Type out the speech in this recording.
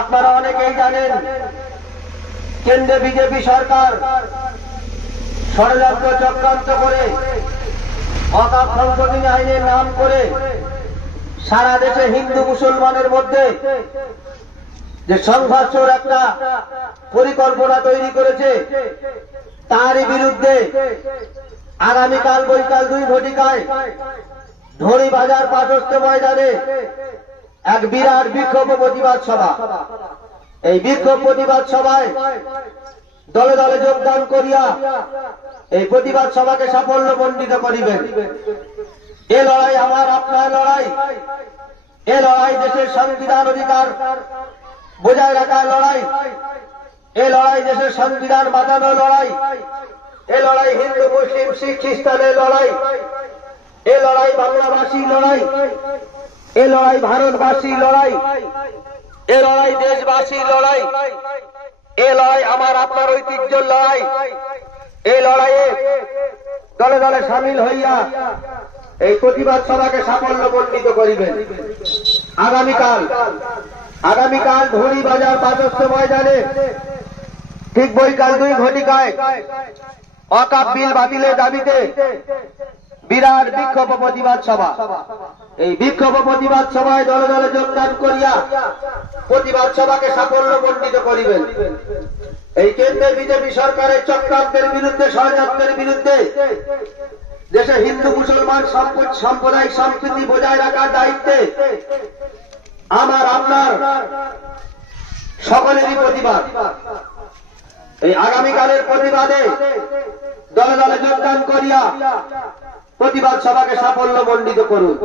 আপনারা অনেকেই জানেন কেন্দ্রে বিজেপি সরকার ষড়যন্ত্র চক্রান্ত করে ওয়াকফ সংশোধনী আইনের নাম করে সারা দেশে হিন্দু মুসলমানের মধ্যে যে সংঘর্ষের একটা পরিকল্পনা তৈরি করেছে, তারই বিরুদ্ধে আগামীকাল বৈকাল 2 ঘটিকায় ধনী বাজার পাঠস্থ ময়দানে এক বিরাট বিক্ষোভ প্রতিবাদ সভা। এই বিক্ষোভ প্রতিবাদ সভায় দলে দলে যোগদান করিয়া এই প্রতিবাদ সভাকে সাফল্যমণ্ডিত করিবেন। এ লড়াই আমার আপনার লড়াই, এ লড়াই দেশের সংবিধান অধিকার বজায় রাখার লড়াই, এ লড়াই দেশের সংবিধান বাঁচানোর লড়াই, এ লড়াই হিন্দু মুসলিম শিখ খ্রিস্টানের লড়াই, এ লড়াই বাংলাভাষীর লড়াই, এ লড়াই ভারতবাসীর লড়াই, এ লড়াই দেশবাসীর লড়াই, এ লড়াই আমার আপনার ঐতিহ্যের লড়াই। এই লড়াইয়ে দলে দলে সামিল হইয়া এই প্রতিবাদ সভাকে সাফল্যমণ্ডিত করিবেন। আগামীকাল ধনী বাজার পাঠস্থ ময়দানে ঠিক বৈকাল 2 ঘটিকায় ওয়াকফ বিল বাতিলের দাবিতে বিরাট বিক্ষোভ প্রতিবাদ সভা। এই বিক্ষোভ প্রতিবাদ সভায় দলে দলে যোগদান করিয়া প্রতিবাদ সভাকে সাফল্যমণ্ডিত করিবেন। এই কেন্দ্রের বিজেপি সরকারের চক্রান্তের বিরুদ্ধে, ষড়যন্ত্রের বিরুদ্ধে দেশে হিন্দু মুসলমান সাম্প্রদায়িক সম্প্রীতি বজায় রাখার দায়িত্বে আমার আপনার সকলেরই প্রতিবাদ। এই আগামীকালের প্রতিবাদে দলে দলে যোগদান করিয়া প্রতিবাদ সভাকে সাফল্যমণ্ডিত করুন।